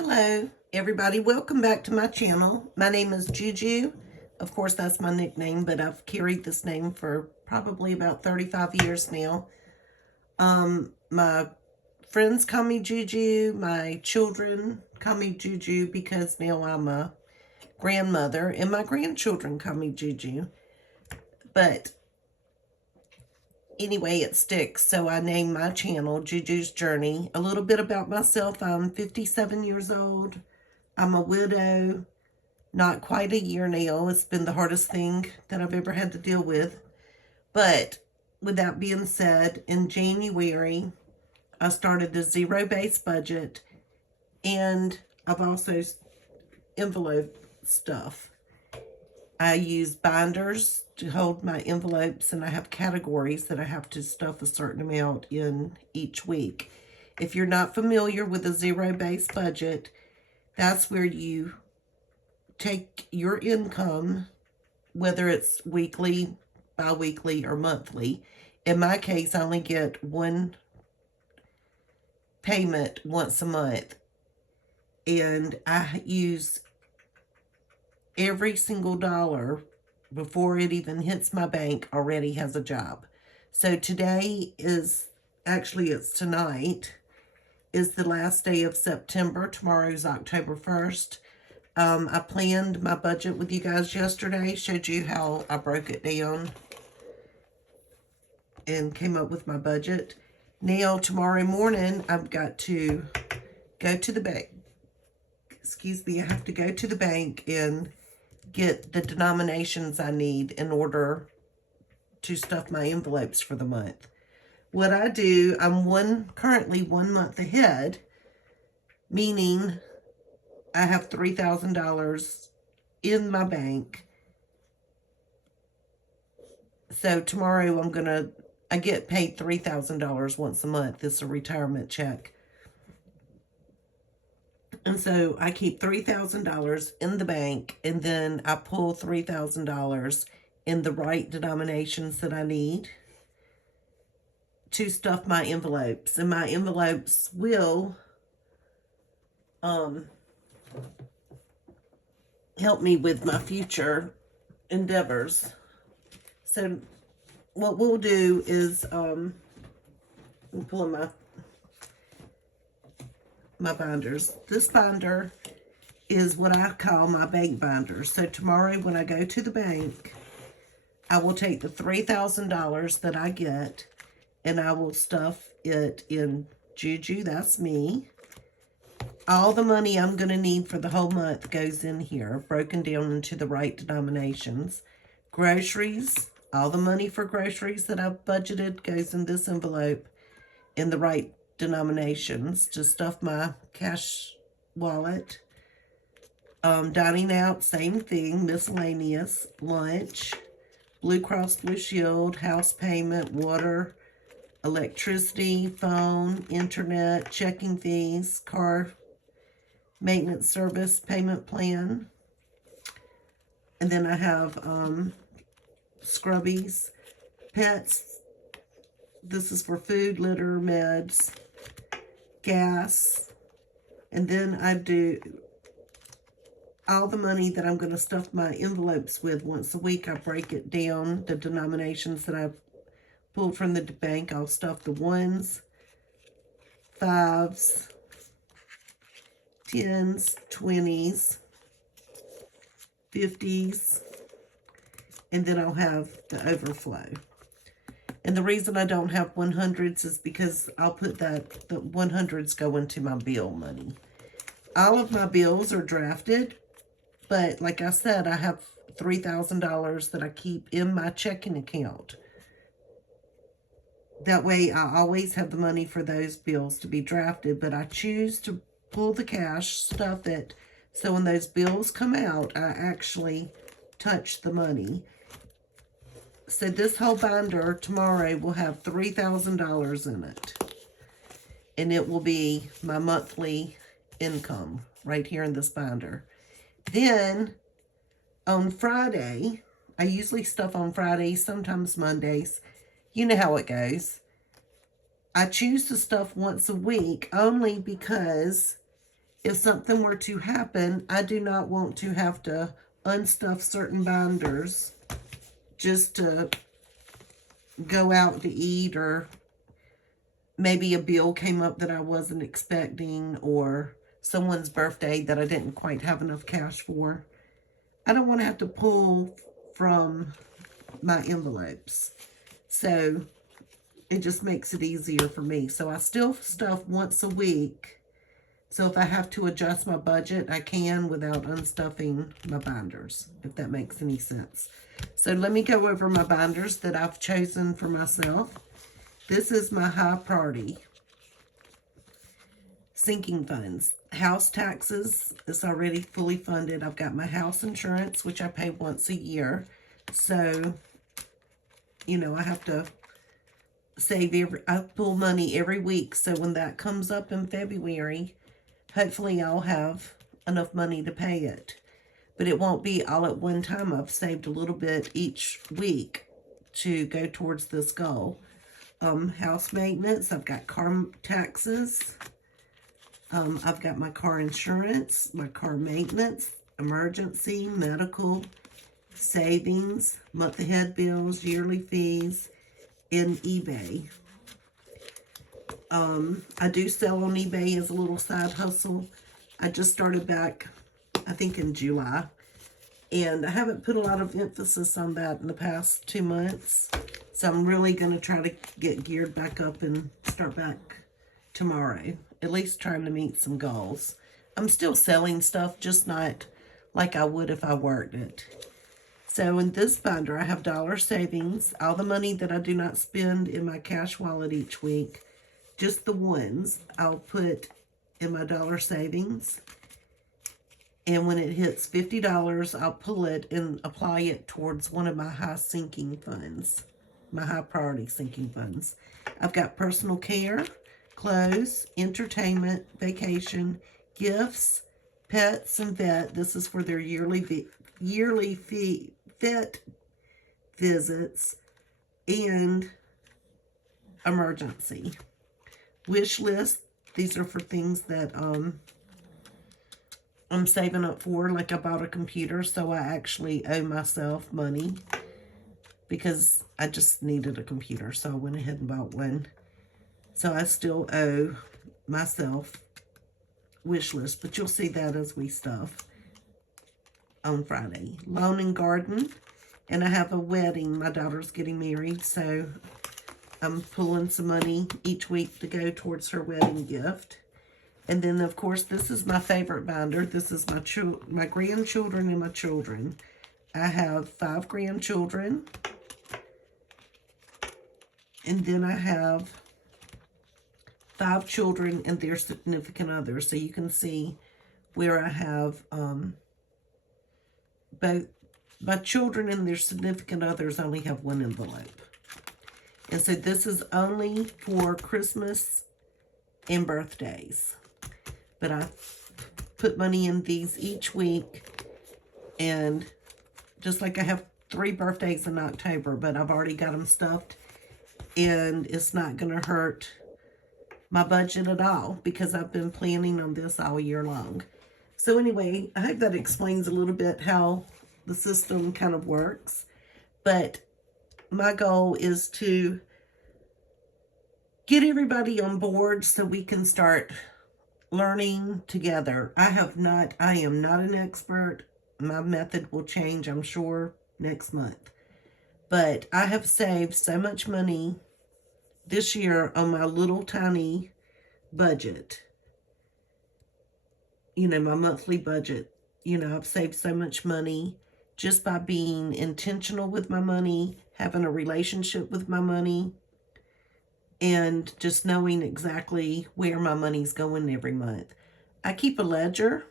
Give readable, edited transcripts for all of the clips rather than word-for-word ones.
Hello, everybody. Welcome back to my channel. My name is Juju. Of course, that's my nickname, but I've carried this name for probably about 35 years now. My friends call me Juju. My children call me Juju because now I'm a grandmother, and my grandchildren call me Juju. But anyway, it sticks, so I named my channel Juju's Journey. A little bit about myself. I'm 57 years old. I'm a widow. Not quite a year now. It's been the hardest thing that I've ever had to deal with. But with that being said, in January, I started a zero-based budget, and I've also envelope stuff. I use binders to hold my envelopes, and I have categories that I have to stuff a certain amount in each week. If you're not familiar with a zero-based budget, that's where you take your income, whether it's weekly, bi-weekly, or monthly. In my case, I only get one payment once a month, and I use every single dollar before it even hits my bank already has a job. So today is, actually it's tonight, is the last day of September. Tomorrow's October 1st. I planned my budget with you guys yesterday, showed you how I broke it down and came up with my budget. Now, tomorrow morning, I've got to go to the bank. Excuse me, I have to go to the bank and get the denominations I need in order to stuff my envelopes for the month. What I do, I'm currently 1 month ahead, meaning I have $3,000 in my bank. So tomorrow I get paid $3,000 once a month. It's a retirement check. And so I keep $3,000 in the bank, and then I pull $3,000 in the right denominations that I need to stuff my envelopes. And my envelopes will help me with my future endeavors. So what we'll do is I'm pulling my binders. This binder is what I call my bank binder. So tomorrow when I go to the bank, I will take the $3,000 that I get, and I will stuff it in Juju, that's me. All the money I'm going to need for the whole month goes in here, broken down into the right denominations. Groceries, all the money for groceries that I've budgeted goes in this envelope in the right denominations to stuff my cash wallet. Dining out, same thing, miscellaneous, lunch, Blue Cross Blue Shield, house payment, water, electricity, phone, internet, checking fees, car maintenance service payment plan. And then I have scrubbies, pets. This is for food, litter, meds, gas. And then I do all the money that I'm going to stuff my envelopes with once a week. I break it down, the denominations that I've pulled from the bank. I'll stuff the 1s, 5s, 10s, 20s, 50s, and then I'll have the overflow. And the reason I don't have 100s is because I'll put the 100s go into my bill money. All of my bills are drafted, but like I said, I have $3,000 that I keep in my checking account. That way I always have the money for those bills to be drafted, but I choose to pull the cash, stuff it, so when those bills come out, I actually touch the money. So this whole binder tomorrow will have $3,000 in it. And it will be my monthly income right here in this binder. Then on Friday, I usually stuff on Fridays, sometimes Mondays. You know how it goes. I choose to stuff once a week only because if something were to happen, I do not want to have to unstuff certain binders just to go out to eat, or maybe a bill came up that I wasn't expecting, or someone's birthday that I didn't quite have enough cash for. I don't want to have to pull from my envelopes. So it just makes it easier for me. So I still stuff once a week. So if I have to adjust my budget, I can without unstuffing my binders, if that makes any sense. So let me go over my binders that I've chosen for myself. This is my high priority sinking funds. House taxes is already fully funded. I've got my house insurance, which I pay once a year. So, you know, I have to I pull money every week. So when that comes up in February, hopefully I'll have enough money to pay it. But it won't be all at one time. I've saved a little bit each week to go towards this goal. House maintenance, I've got car taxes. I've got my car insurance, my car maintenance, emergency, medical, savings, month ahead bills, yearly fees, and eBay. I do sell on eBay as a little side hustle. I just started back, I think in July, and I haven't put a lot of emphasis on that in the past 2 months. So I'm really going to try to get geared back up and start back tomorrow. At least trying to meet some goals. I'm still selling stuff, just not like I would if I worked it. So in this binder, I have dollar savings. All the money that I do not spend in my cash wallet each week, just the ones, I'll put in my dollar savings. And when it hits $50, I'll pull it and apply it towards one of my high sinking funds, my high priority sinking funds. I've got personal care, clothes, entertainment, vacation, gifts, pets, and vet. This is for their yearly vet visits, and emergency. Wish list. These are for things that I'm saving up for. Like I bought a computer, so I actually owe myself money because I just needed a computer, so I went ahead and bought one. So I still owe myself wish list, but you'll see that as we stuff on Friday. Lawn and garden, and I have a wedding. My daughter's getting married, so I'm pulling some money each week to go towards her wedding gift. And then, of course, this is my favorite binder. This is my grandchildren and my children. I have 5 grandchildren, and then I have 5 children and their significant others. So you can see where I have both my children and their significant others only have one envelope. And so this is only for Christmas and birthdays. But I put money in these each week. And just like I have 3 birthdays in October, but I've already got them stuffed. And it's not going to hurt my budget at all because I've been planning on this all year long. So anyway, I hope that explains a little bit how the system kind of works. But my goal is to get everybody on board so we can start learning together. I am not an expert. My method will change, I'm sure, next month. But I have saved so much money this year on my little tiny budget. You know, my monthly budget. You know, I've saved so much money just by being intentional with my money, having a relationship with my money, and just knowing exactly where my money's going every month. I keep a ledger,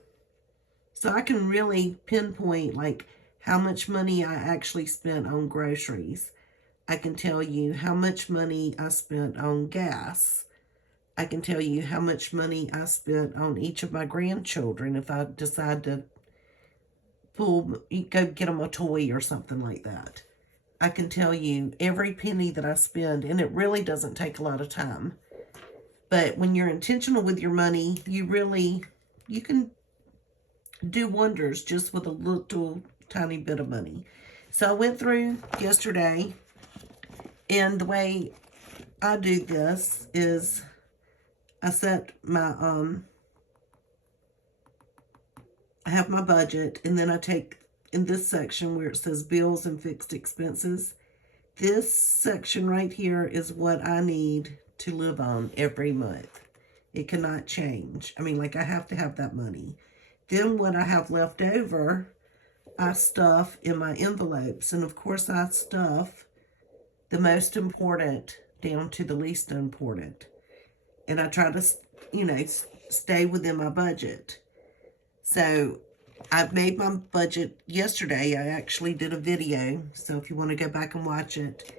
so I can really pinpoint like how much money I actually spent on groceries. I can tell you how much money I spent on gas. I can tell you how much money I spent on each of my grandchildren if I decide to go get them a toy or something like that. I can tell you every penny that I spend, and it really doesn't take a lot of time. But when you're intentional with your money, you really you can do wonders just with a little tiny bit of money. So I went through yesterday, and the way I do this is I set my, I have my budget, and then I take, in this section where it says bills and fixed expenses, this section right here is what I need to live on every month. It cannot change. I mean, like, I have to have that money. Then what I have left over, I stuff in my envelopes. And of course, I stuff the most important down to the least important. And I try to, you know, stay within my budget. So I've made my budget yesterday. I actually did a video. So if you want to go back and watch it,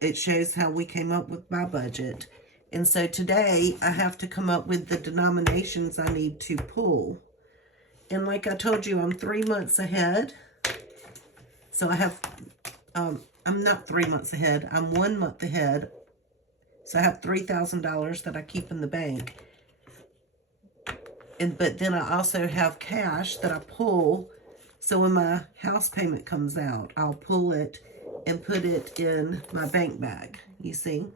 it shows how we came up with my budget. And so today I have to come up with the denominations I need to pull. And like I told you, I'm 3 months ahead. So I have, I'm not 3 months ahead. I'm 1 month ahead. So I have $3,000 that I keep in the bank. But then I also have cash that I pull. So when my house payment comes out, I'll pull it and put it in my bank bag, you see?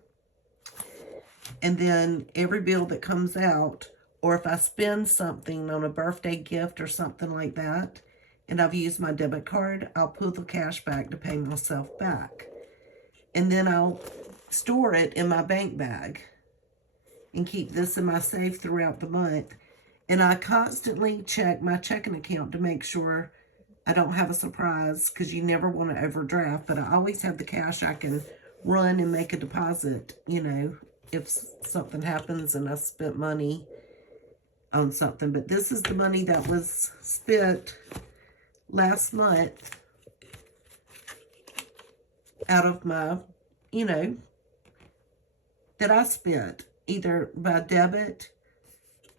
And then every bill that comes out, or if I spend something on a birthday gift or something like that, and I've used my debit card, I'll pull the cash back to pay myself back. And then I'll store it in my bank bag and keep this in my safe throughout the month. And I constantly check my checking account to make sure I don't have a surprise, because you never want to overdraft. But I always have the cash I can run and make a deposit, you know, if something happens and I spent money on something. But this is the money that was spent last month out of my, you know, that I spent either by debit.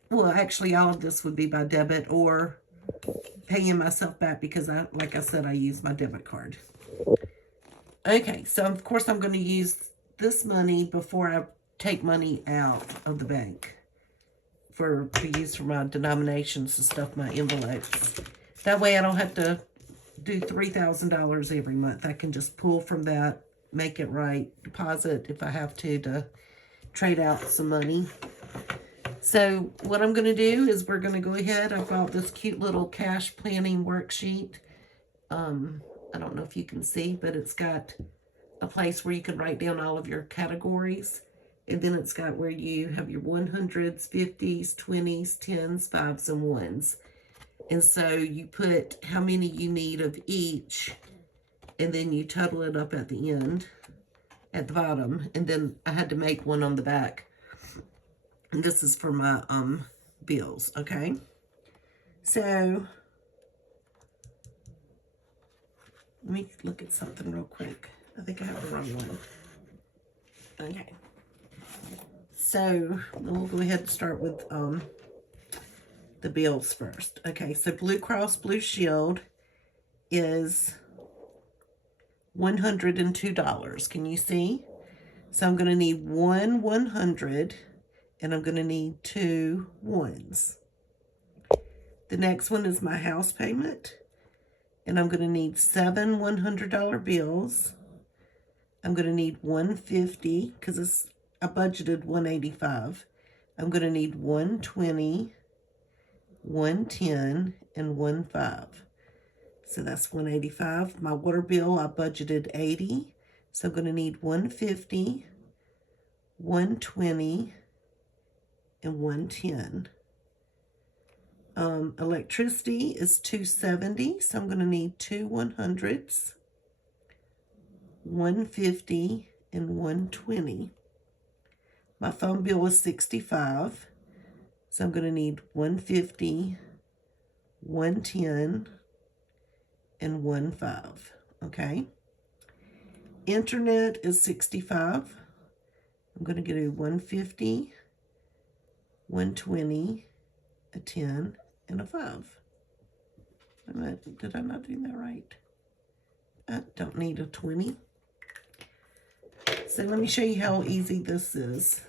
Well, actually, all of this would be by debit or paying myself back because, like I said, I use my debit card. Okay, so of course I'm going to use this money before I take money out of the bank to use for my denominations and stuff, my envelopes. That way I don't have to do $3,000 every month. I can just pull from that, make it right, deposit if I have to trade out some money. So what I'm going to do is we're going to go ahead. I bought this cute little cash planning worksheet. I don't know if you can see, but it's got a place where you can write down all of your categories. And then it's got where you have your 100s, 50s, 20s, 10s, 5s, and 1s. And so you put how many you need of each, and then you total it up at the end, at the bottom. And then I had to make one on the back. And this is for my bills, okay? So let me look at something real quick. I think I have the wrong one. Okay. So we'll go ahead and start with the bills first. Okay, so Blue Cross Blue Shield is $102. Can you see? So I'm going to need one 100, and I'm going to need 2 1s. The next one is my house payment, and I'm going to need 7 $100 bills. I'm going to need 150 because I budgeted 185. I'm going to need 120, 110, and 15. So that's 185. My water bill, I budgeted 80. So I'm going to need 150, 120, and 110. Electricity is 270, so I'm going to need 2 100s, 150, and 120. My phone bill is 65, so I'm going to need 150, 110, and 15. Okay. Internet is 65. I'm going to do 150, 120, a 10, and a 5. Did I not do that right? I don't need a 20. So let me show you how easy this is.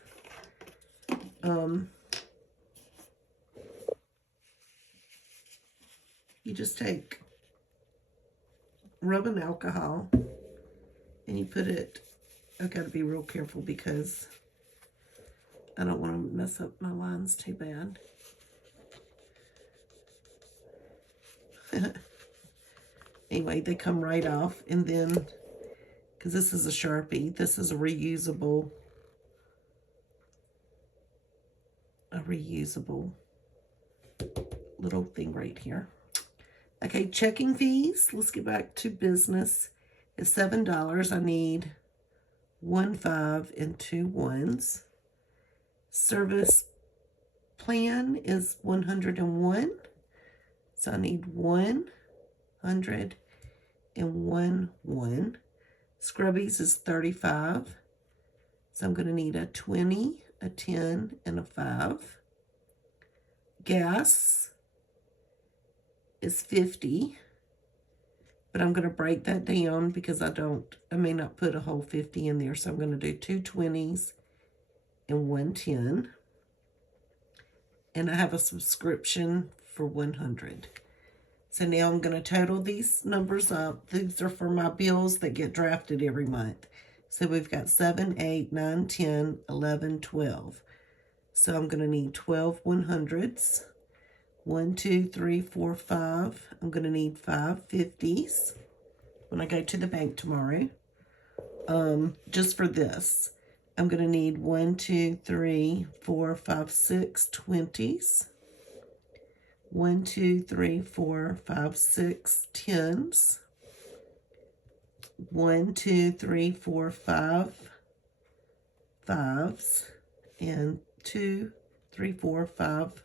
you just take rubbing alcohol and you put it, I've got to be real careful because I don't want to mess up my lines too bad. Anyway, they come right off, and then, because this is a Sharpie, this is a reusable little thing right here. Okay, checking fees. Let's get back to business. It's $7. I need 1 5 and 2 1s. Service plan is 101. So I need 101 1. Scrubbies is 35. So I'm going to need a 20, a 10, and a 5. Gas is 50. But I'm going to break that down because I may not put a whole 50 in there. So I'm going to do 2 20s and 1 10. And I have a subscription for 100. So now I'm going to total these numbers up. These are for my bills that get drafted every month. So we've got 7, 8, 9, 10, 11, 12. So I'm going to need 12 100s. 1, 2, 3, 4, 5. I'm going to need 5 50s when I go to the bank tomorrow. Just for this, I'm going to need 1, 2, 3, 4, 5, 6 20s. 1, 2, 3, 4, 5, 6 10s. 1, 2, 3, 4, 5 5s. And 2, 3, 4, 5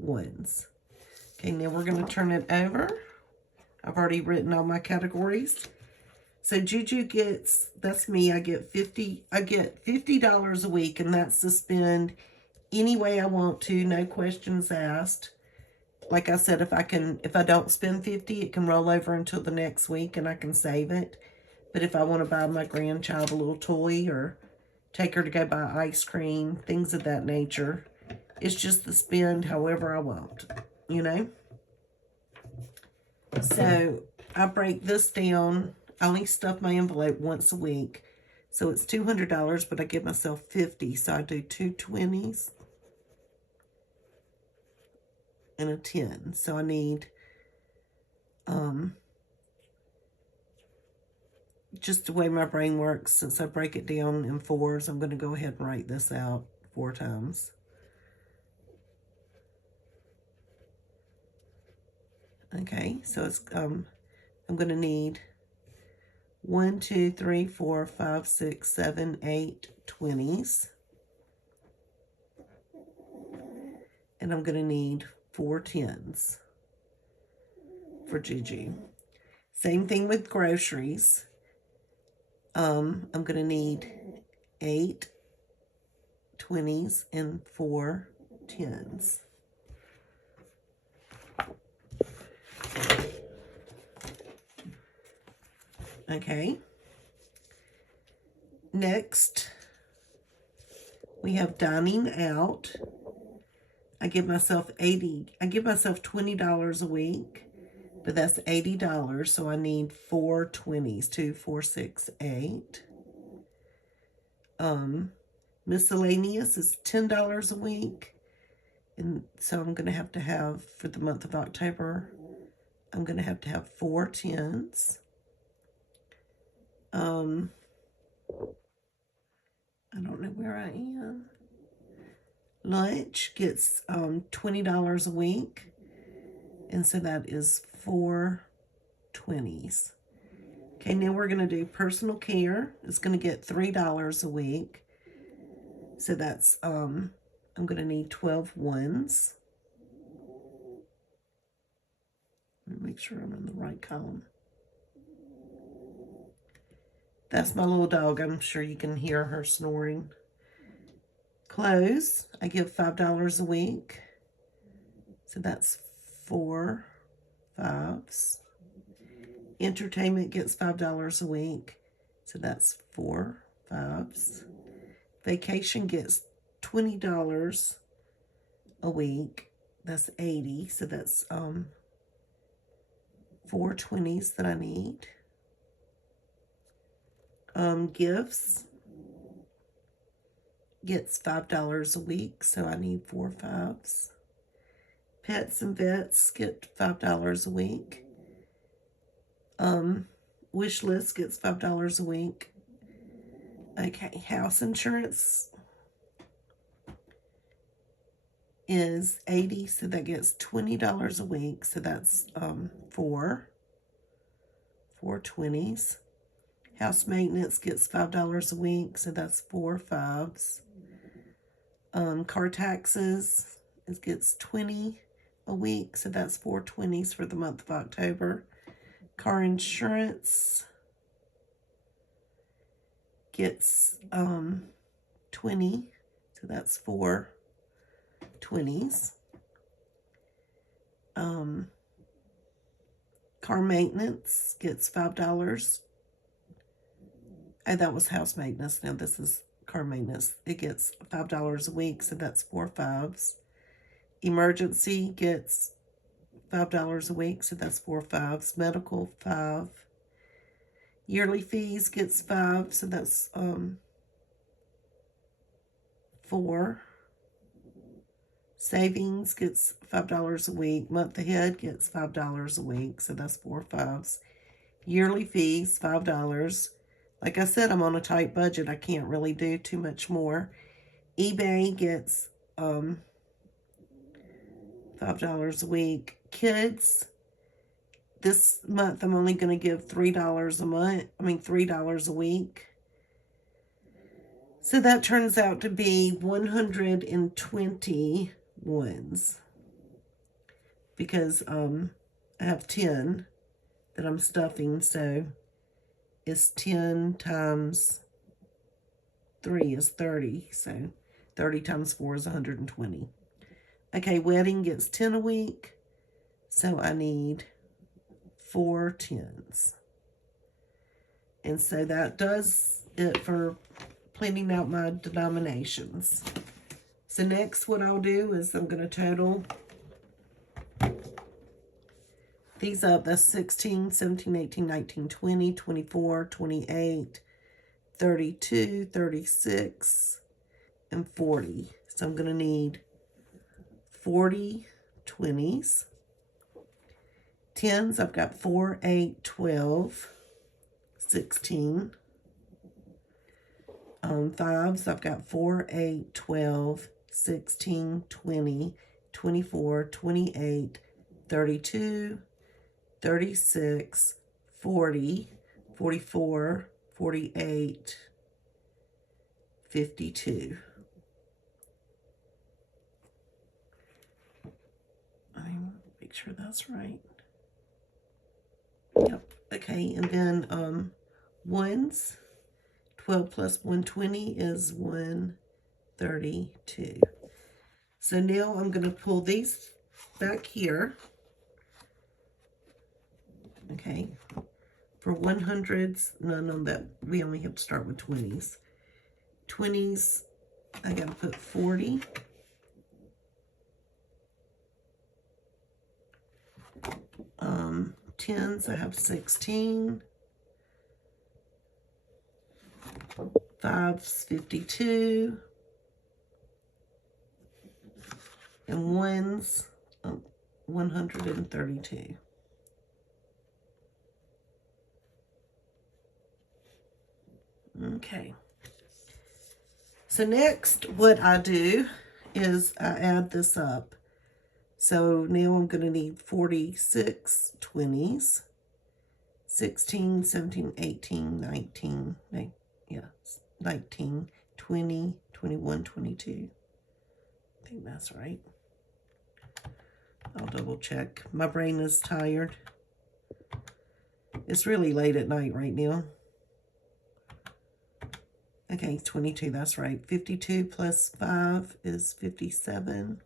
1s. Okay, now we're going to turn it over. I've already written all my categories. So Juju gets, that's me, I get $50 a week, and that's to spend any way I want to, no questions asked. Like I said, if I don't spend 50, it can roll over until the next week and I can save it. But if I want to buy my grandchild a little toy or take her to go buy ice cream, things of that nature, it's just to spend however I want, you know? So I break this down. I only stuff my envelope once a week. So it's $200, but I give myself 50. So I do 2 20s and a 10. So I need just the way my brain works, since I break it down in 4s, I'm going to go ahead and write this out 4 times. Okay, so it's I'm going to need 1, 2, 3, 4, 5, 6, 7, 8 20s. And I'm going to need 4 10s for Gigi. Same thing with groceries. I'm going to need 8 20s and 4 10s. Okay. Next, we have dining out. I give myself $20 a week, but that's $80, so I need 4 20s, 2, 4, 6, 8. Miscellaneous is $10 a week, and so I'm going to have, for the month of October, I'm going to have 4 10s. I don't know where I am. Lunch gets $20 a week, and so that is 4 20s. Okay, now we're going to do personal care. It's going to get $3 a week, so that's I'm going to need 12 1s. Let me make sure I'm in the right column. That's my little dog. I'm sure you can hear her snoring. Clothes, I give $5 a week. So that's 4 5s. Entertainment gets $5 a week. So that's 4 5s. Vacation gets $20 a week. That's 80. So that's 4 20s that I need. Gifts gets $5 a week, so I need 4 5s. Pets and vets get $5 a week. Wish list gets $5 a week. Okay, house insurance is $80, so that gets $20 a week, so that's 4 20s. House maintenance gets $5 a week, so that's 4 5s. Car taxes, it gets $20 a week, so that's 4 20s for the month of October. Car insurance gets 20, so that's 4 20s. Car maintenance gets $5. Oh, that was house maintenance. Now this is car maintenance. It gets $5 a week, so that's 4 5s. Emergency gets $5 a week, so that's 4 5s. Medical, 5. Yearly fees gets 5, so that's 4. Savings gets $5 a week. Month ahead gets $5 a week, so that's 4 5s. Yearly fees, $5. Like I said, I'm on a tight budget. I can't really do too much more. eBay gets $5 a week. Kids, this month I'm only going to give $3 a month. $3 a week. So that turns out to be 120 ones. Because I have 10 that I'm stuffing, so is 10 times 3 is 30. So 30 times 4 is 120. Okay, wedding gets 10 a week. So I need 4 10s. And so that does it for planning out my denominations. So next what I'll do is I'm going to total these up. That's 16, 17, 18, 19, 20, 24, 28, 32, 36, and 40. So I'm going to need 40 20s. 10s, I've got 4, 8, 12, 16. 5s, I've got 4, 8, 12, 16, 20, 24, 28, 32, 36, 40, 44, 48, 52. Make sure that's right. Yep. Okay, and then ones. 12 plus 120 is 132. So now I'm going to pull these back here. Okay. For 100s, none on that. We only have to start with 20s. 20s, I got to put 40. Tens, I have 16. 5s, 52. And ones, 132. Okay. So next, what I do is I add this up. So now I'm going to need 46 20s, 16, 17, 18, 19, 19, 20, 21, 22. I think that's right. I'll double check. My brain is tired. It's really late at night right now. Okay, 22, that's right. 52 plus 5 is 57.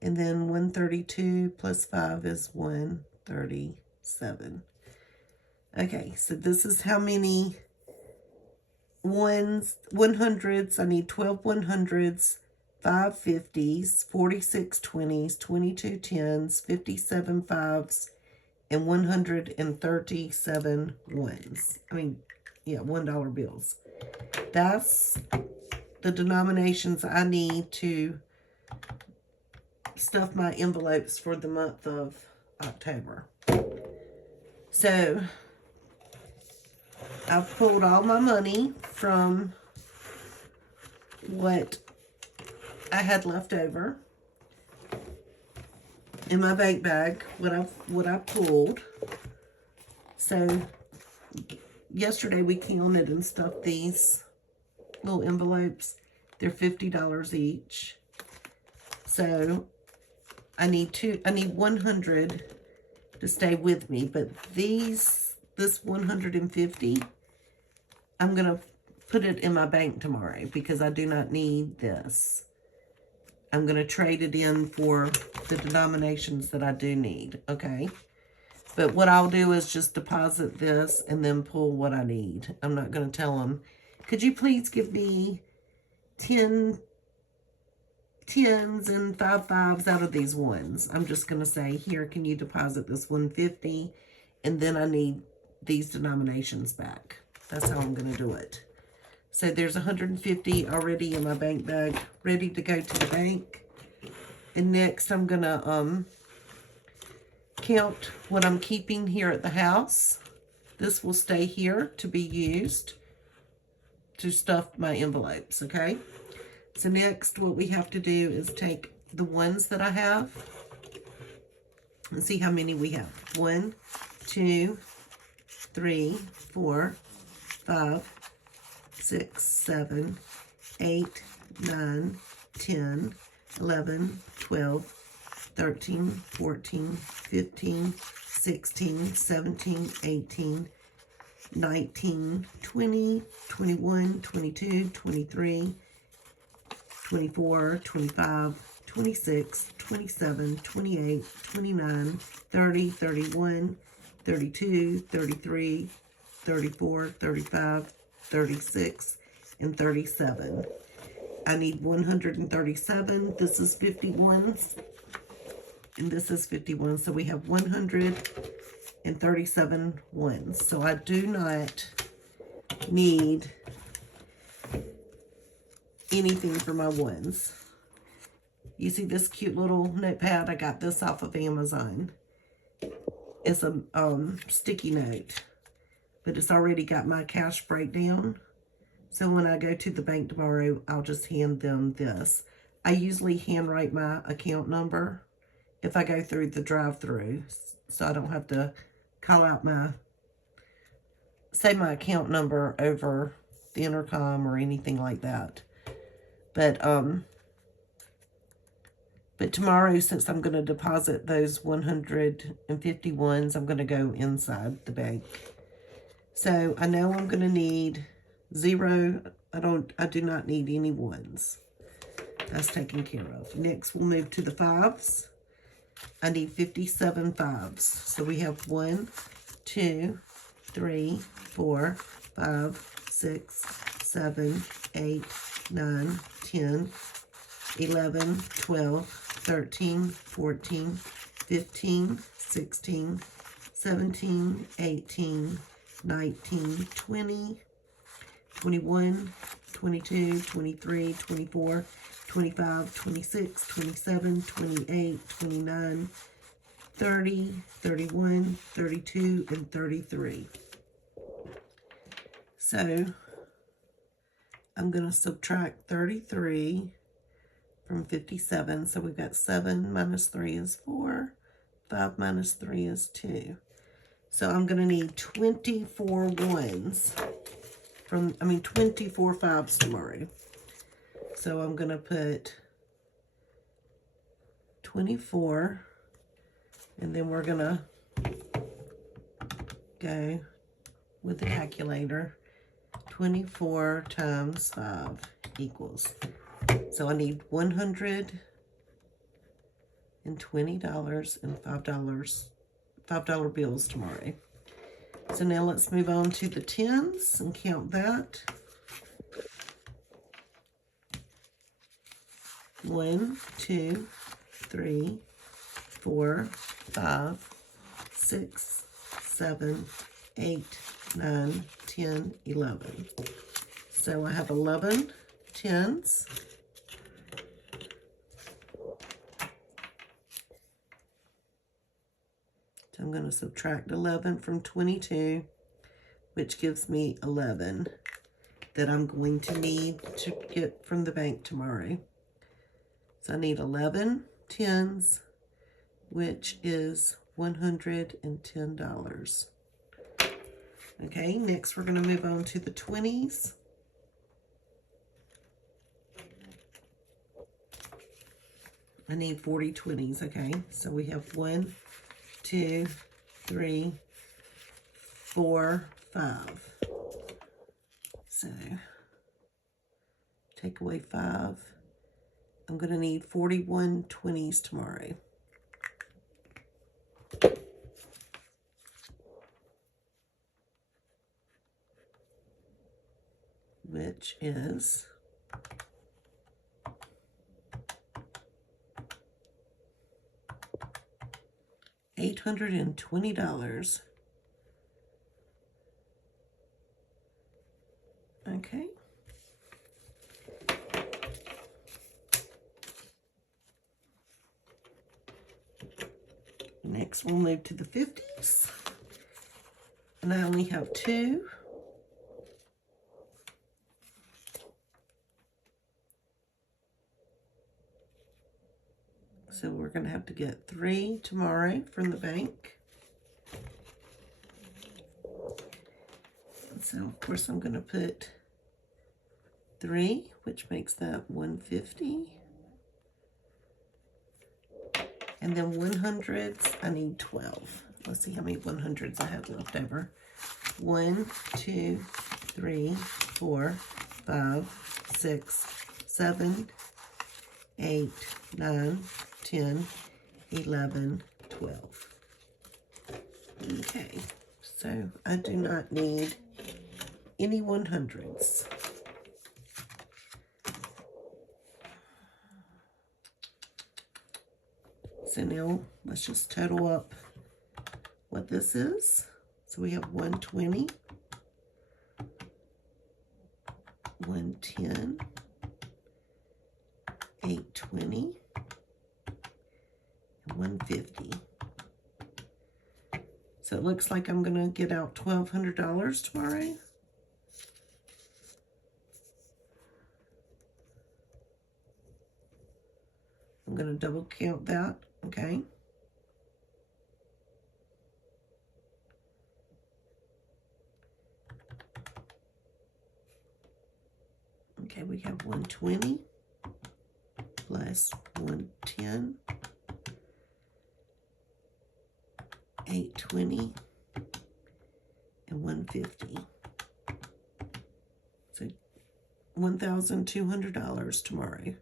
And then 132 plus 5 is 137. Okay, so this is how many 100s. I need 12 100s, 5 50s, 46 20s, 22 10s, 57 5s, and 137 ones. I mean, yeah, $1 bills. That's the denominations I need to stuff my envelopes for the month of October. So I've pulled all my money from what I had left over in my bank bag, what I pulled. So yesterday we counted and stuffed these little envelopes. They're $50 each. So I need 100 to stay with me, but this 150, I'm gonna put it in my bank tomorrow because I do not need this. I'm gonna trade it in for the denominations that I do need, okay? But what I'll do is just deposit this and then pull what I need. I'm not gonna tell them, could you please give me 10 10s and 5 5s out of these ones. I'm just going to say, here, can you deposit this 150? And then I need these denominations back. That's how I'm going to do it. So there's 150 already in my bank bag, ready to go to the bank. And next I'm going to count what I'm keeping here at the house. This will stay here to be used to stuff my envelopes, okay? So next, what we have to do is take the ones that I have and see how many we have. 1, 2, 3, 4, 5, 6, 7, 8, 9, 10, 11, 12, 13, 14, 15, 16, 17, 18, 19, 20, 21, 22, 23, 24, 25, 26, 27, 28, 29, 30, 31, 32, 33, 34, 35, 36, and 37. I need 137. This is 51s, and this is 51. So we have 137 ones. So I do not need anything for my ones. You see this cute little notepad? I got this off of Amazon. It's a sticky note, but it's already got my cash breakdown. So when I go to the bank tomorrow, I'll just hand them this. I usually handwrite my account number if I go through the drive-through, so I don't have to call out say my account number over the intercom or anything like that. But tomorrow, since I'm going to deposit those 150 ones, I'm going to go inside the bank. So I know I'm going to need 0. I do not need any ones. That's taken care of. Next, we'll move to the 5s. I need 57 5s. So we have 1, 2, 3, 4, 5, 6, 7, 8, 9, 10, 11, 12, 13, 14, 15, 16, 17, 18, 19, 20, 21, 22, 23, 24, 25, 26, 27, 28, 29, 30, 31, 32, and 33. So I'm going to subtract 33 from 57. So we've got 7 minus 3 is 4. 5 minus 3 is 2. So I'm going to need 24 ones. 24 5s tomorrow. So I'm going to put 24. And then we're going to go with the calculator. 24 times 5 equals. So I need $120 and $5 bills tomorrow. So now let's move on to the 10s and count that. 1, 2, 3, 4, 5, 6, 7, 8, 9, 10, 11. So I have 11 tens. So I'm going to subtract 11 from 22, which gives me 11 that I'm going to need to get from the bank tomorrow. So I need 11 tens, which is $110. Okay, next we're going to move on to the 20s. I need 40 20s, okay? So we have 1, 2, 3, 4, 5. So take away 5. I'm going to need 41 20s tomorrow. Which is $820. Okay. Next, we'll move to the 50s. And I only have 2. So we're going to have to get 3 tomorrow from the bank. And so, of course, I'm going to put 3, which makes that 150. And then 100s, I need 12. Let's see how many 100s I have left over. 1, 2, 3, 4, 5, 6, 7, 8, 9, 10, 11, 12. Okay, so I do not need any 100s. So now let's just total up what this is. So we have 120, 110, 820, and 150. So it looks like I'm going to get out $1,200 tomorrow. I'm going to double count that, okay? Okay, we have 120 plus 110, 820, and 150. So $1,200 tomorrow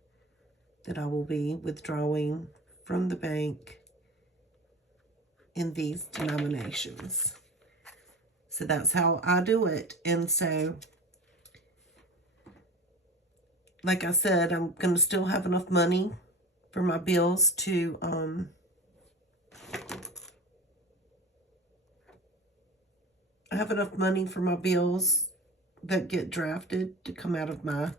that I will be withdrawing from the bank in these denominations. So that's how I do it. And so, like I said, I'm going to still have enough money for my bills to, I have enough money for my bills that get drafted to come out of my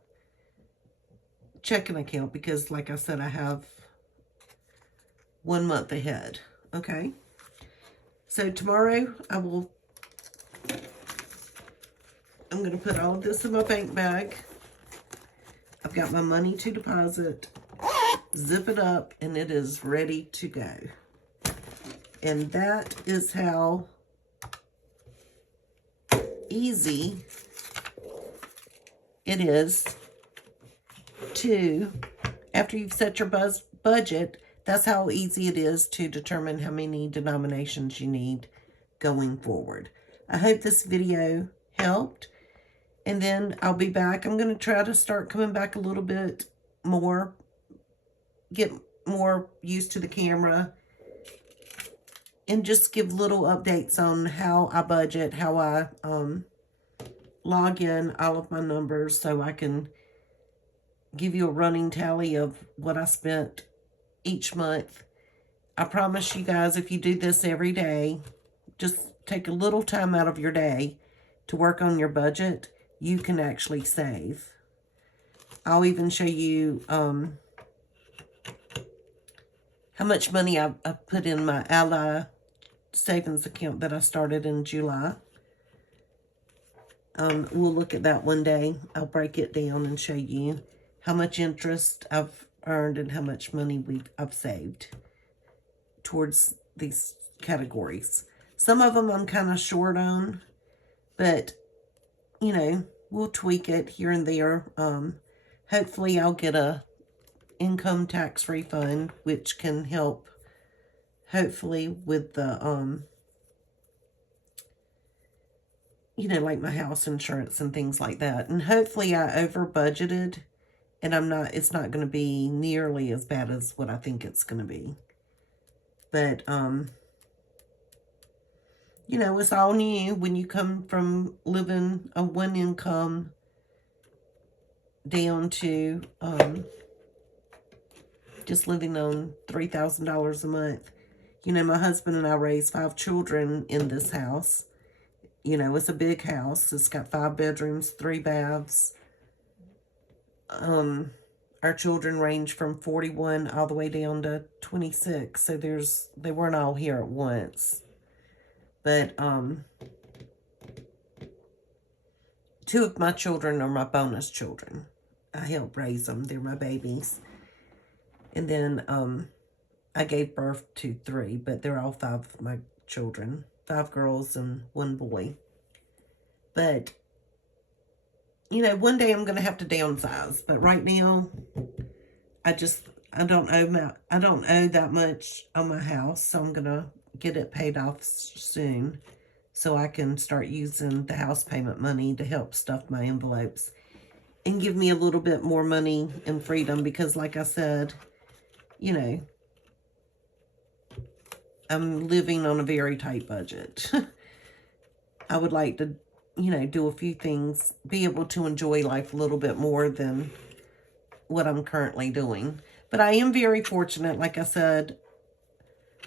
checking account because, like I said, I have 1 month ahead. Okay. So tomorrow I'm going to put all of this in my bank bag. I've got my money to deposit, zip it up, and it is ready to go. And that is how easy it is to, after you've set your budget, that's how easy it is to determine how many denominations you need going forward. I hope this video helped. And then I'll be back. I'm going to try to start coming back a little bit more, get more used to the camera, and just give little updates on how I budget, how I log in all of my numbers so I can give you a running tally of what I spent each month. I promise you guys, if you do this every day, just take a little time out of your day to work on your budget, you can actually save. I'll even show you how much money I put in my Ally savings account that I started in July. We'll look at that one day. I'll break it down and show you how much interest I've earned and how much money I've saved towards these categories. Some of them I'm kind of short on, but, you know, we'll tweak it here and there. Hopefully I'll get a income tax refund, which can help, hopefully, with the, you know, like my house insurance and things like that. And hopefully I over budgeted and it's not going to be nearly as bad as what I think it's going to be. But, you know, it's all new when you come from living on one income down to just living on $3,000 a month. You know, my husband and I raised 5 children in this house. You know, it's a big house. It's got 5 bedrooms, 3 baths. Our children range from 41 all the way down to 26. So they weren't all here at once. But 2 of my children are my bonus children. I help raise them. They're my babies. And then I gave birth to 3, but they're all 5 of my children. 5 girls and 1 boy. But, you know, one day I'm going to have to downsize. But right now, I don't owe that much on my house. So I'm going to get it paid off soon. So I can start using the house payment money to help stuff my envelopes. And give me a little bit more money and freedom. Because like I said, you know, I'm living on a very tight budget. I would like to, you know, do a few things, be able to enjoy life a little bit more than what I'm currently doing. But I am very fortunate. Like I said,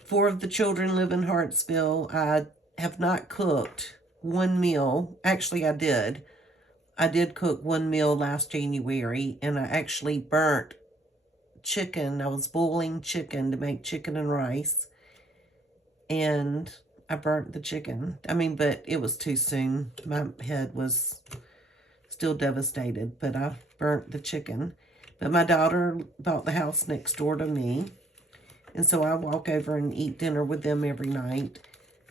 4 of the children live in Hartsville. I have not cooked one meal. Actually, I did. I did cook one meal last January, and I actually burnt chicken. I was boiling chicken to make chicken and rice. And I burnt the chicken. I mean, but it was too soon. My head was still devastated, but I burnt the chicken. But my daughter bought the house next door to me. And so I walk over and eat dinner with them every night.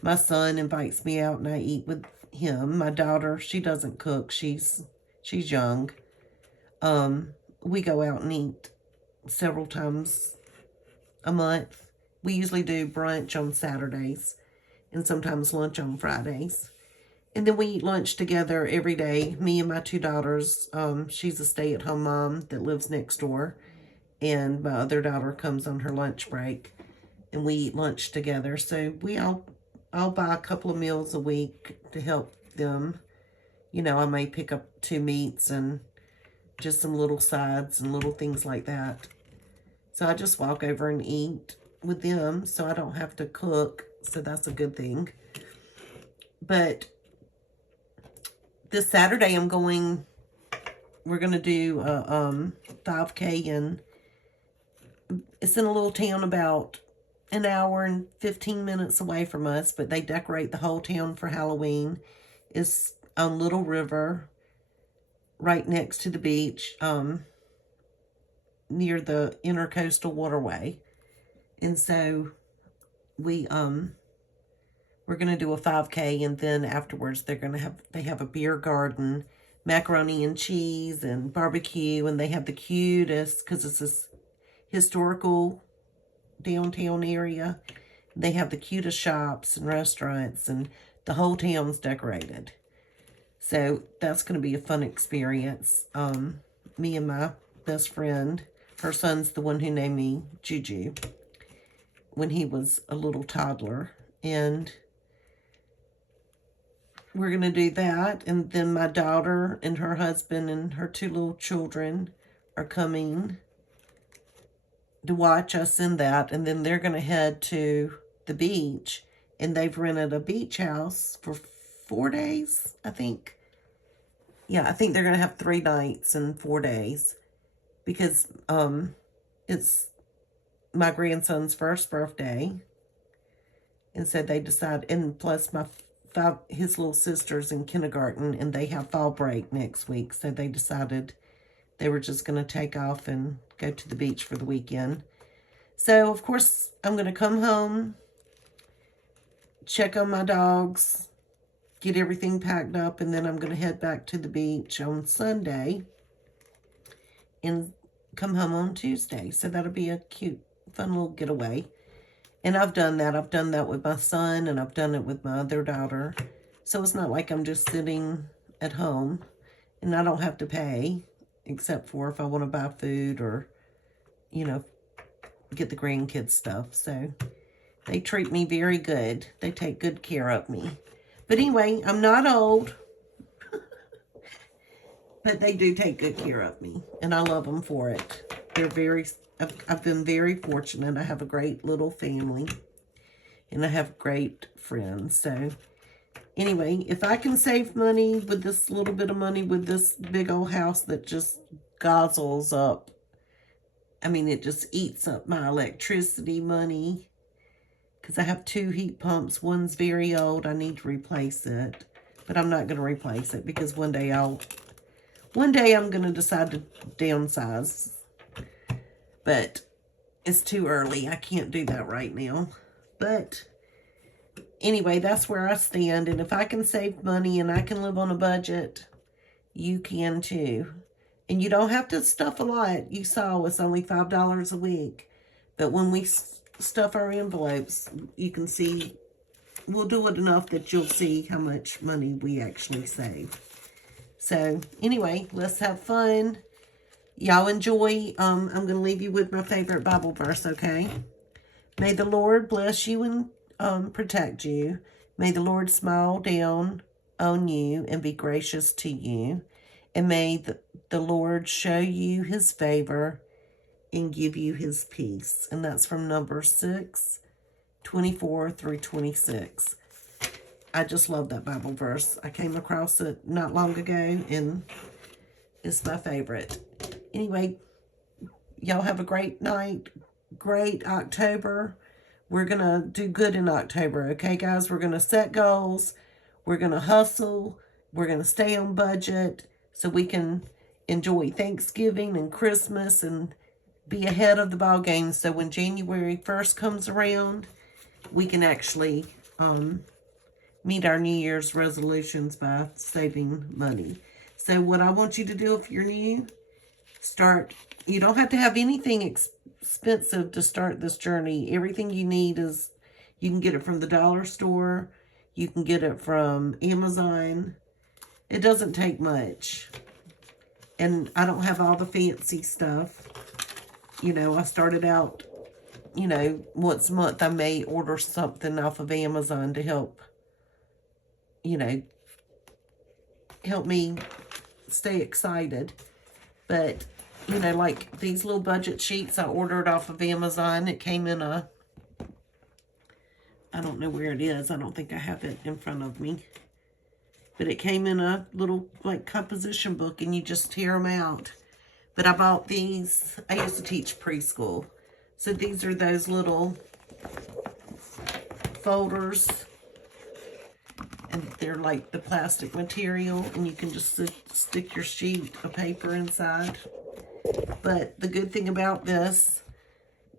My son invites me out and I eat with him. My daughter, she doesn't cook. She's young. We go out and eat several times a month. We usually do brunch on Saturdays and sometimes lunch on Fridays. And then we eat lunch together every day, me and my 2 daughters. She's a stay-at-home mom that lives next door. And my other daughter comes on her lunch break. And we eat lunch together. So I'll buy a couple of meals a week to help them. You know, I may pick up 2 meats and just some little sides and little things like that. So I just walk over and eat with them so I don't have to cook. So that's a good thing. But this Saturday we're going to do a 5K, and it's in a little town about an hour and 15 minutes away from us, but they decorate the whole town for Halloween. It's on Little River, right next to the beach, near the Intercoastal Waterway. And so we're going to do a 5K, and then afterwards they have a beer garden, macaroni and cheese and barbecue, and they have the cutest, because it's this historical downtown area. They have the cutest shops and restaurants, and the whole town's decorated. So that's going to be a fun experience. Me and my best friend, her son's the one who named me Juju when he was a little toddler. And we're going to do that. And then my daughter and her husband and her 2 little children are coming to watch us in that. And then they're going to head to the beach and they've rented a beach house for 4 days, I think. Yeah, I think they're going to have 3 nights and 4 days because it's my grandson's first birthday. And so they decided, and plus his little sister's in kindergarten, and they have fall break next week. So they decided they were just going to take off and go to the beach for the weekend. So, of course, I'm going to come home, check on my dogs, get everything packed up, and then I'm going to head back to the beach on Sunday and come home on Tuesday. So that'll be a cute, fun little getaway. And I've done that. I've done that with my son, and I've done it with my other daughter. So it's not like I'm just sitting at home, and I don't have to pay, except for if I want to buy food or, you know, get the grandkids stuff. So they treat me very good. They take good care of me. But anyway, I'm not old, but they do take good care of me, and I love them for it. I've been very fortunate. I have a great little family, and I have great friends. So anyway, if I can save money with this little bit of money with this big old house that just guzzles up, I mean, it just eats up my electricity money. Because I have 2 heat pumps. One's very old. I need to replace it. But I'm not going to replace it because one day I'm going to decide to downsize. But it's too early. I can't do that right now. But anyway, that's where I stand. And if I can save money and I can live on a budget, you can too. And you don't have to stuff a lot. You saw it's only $5 a week. But when we stuff our envelopes, you can see, we'll do it enough that you'll see how much money we actually save. So anyway, let's have fun. Y'all enjoy. I'm going to leave you with my favorite Bible verse, okay? May the Lord bless you and protect you. May the Lord smile down on you and be gracious to you. And may the Lord show you his favor and give you his peace. And that's from Numbers 6:24 through 26. I just love that Bible verse. I came across it not long ago, and it's my favorite. Anyway, y'all have a great night, great October. We're going to do good in October, okay, guys? We're going to set goals. We're going to hustle. We're going to stay on budget so we can enjoy Thanksgiving and Christmas and be ahead of the ball game, so when January 1st comes around, we can actually meet our New Year's resolutions by saving money. So what I want you to do if you're new, you don't have to have anything expensive to start this journey. Everything you need is, you can get it from the dollar store, you can get it from Amazon. It doesn't take much. And I don't have all the fancy stuff. You know, I started out, you know, once a month I may order something off of Amazon to help, you know, help me stay excited. But, you know, like these little budget sheets I ordered off of Amazon. It came in I don't know where it is. I don't think I have it in front of me. But it came in a little, like, composition book, and you just tear them out. But I bought these. I used to teach preschool. So these are those little folders. And they're like the plastic material. And you can just stick your sheet of paper inside. But the good thing about this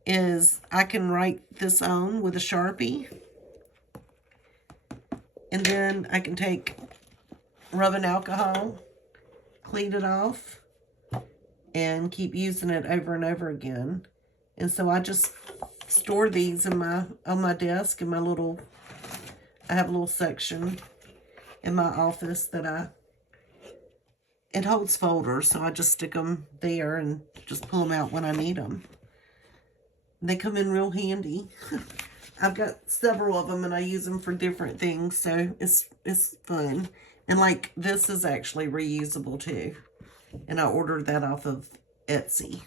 is I can write this on with a Sharpie. And then I can take rubbing alcohol, clean it off, and keep using it over and over again. And so I just store these on my desk in my I have a little section in my office that it holds folders, so I just stick them there and just pull them out when I need them. They come in real handy. I've got several of them and I use them for different things, so it's fun. And like this is actually reusable too. And I ordered that off of Etsy.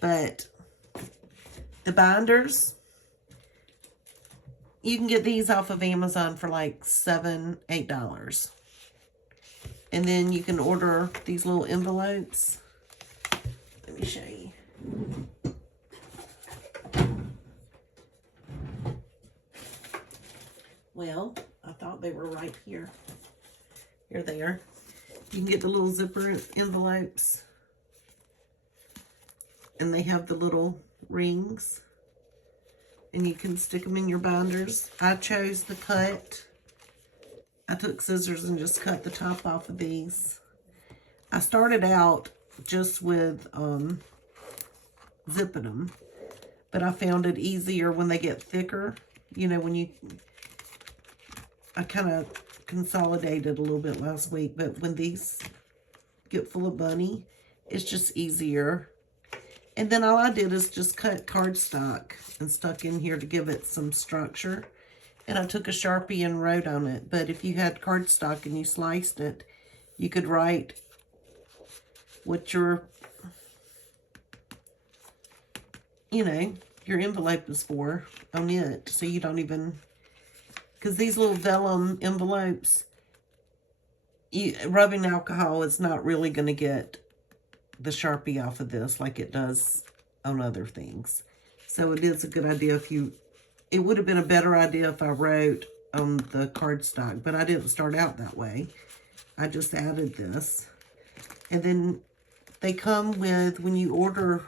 But the binders, You can get these off of Amazon for like $7, $8. And then you can order these little envelopes. Let me show you. Well, I thought they were right here. Here they are. You can get the little zipper envelopes. And they have the little rings. And you can stick them in your binders. I chose the cut. I took scissors and just cut the top off of these. I started out just with zipping them. But I found it easier when they get thicker. You know, when I kind of consolidated a little bit last week, but when these get full of bunny, it's just easier. And then all I did is just cut cardstock and stuck in here to give it some structure. And I took a Sharpie and wrote on it. But if you had cardstock and you sliced it, you could write what your, you know, your envelope is for on it. So you don't even, because these little vellum envelopes, rubbing alcohol is not really going to get the Sharpie off of this like it does on other things. So it is a good idea if you, it would have been a better idea if I wrote on the cardstock, but I didn't start out that way. I just added this. And then they come with, when you order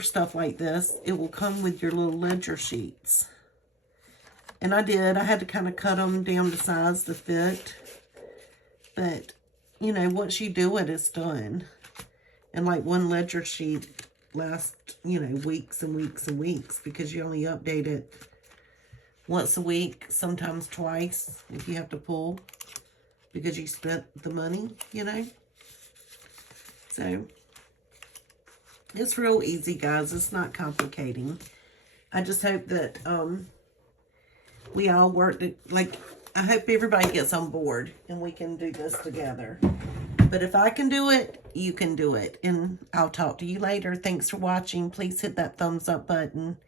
stuff like this, it will come with your little ledger sheets. And I had to kind of cut them down to size to fit. But, you know, once you do it, it's done. And like one ledger sheet lasts, you know, weeks and weeks and weeks, because you only update it once a week, sometimes twice if you have to pull, because you spent the money, you know. So it's real easy, guys. It's not complicating. I just hope that we all work to, like, I hope everybody gets on board and we can do this together. But if I can do it, you can do it. And I'll talk to you later. Thanks for watching. Please hit that thumbs up button.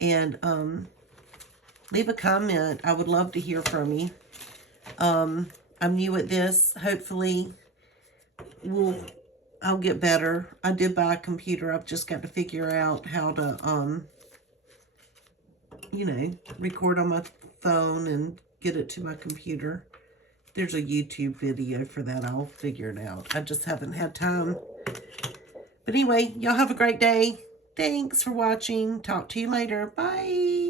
And leave a comment. I would love to hear from you. I'm new at this. Hopefully, I'll get better. I did buy a computer. I've just got to figure out how to, you know, record on my phone and get it to my computer. There's a YouTube video for that. I'll figure it out. I just haven't had time. But anyway, y'all have a great day. Thanks for watching. Talk to you later. Bye.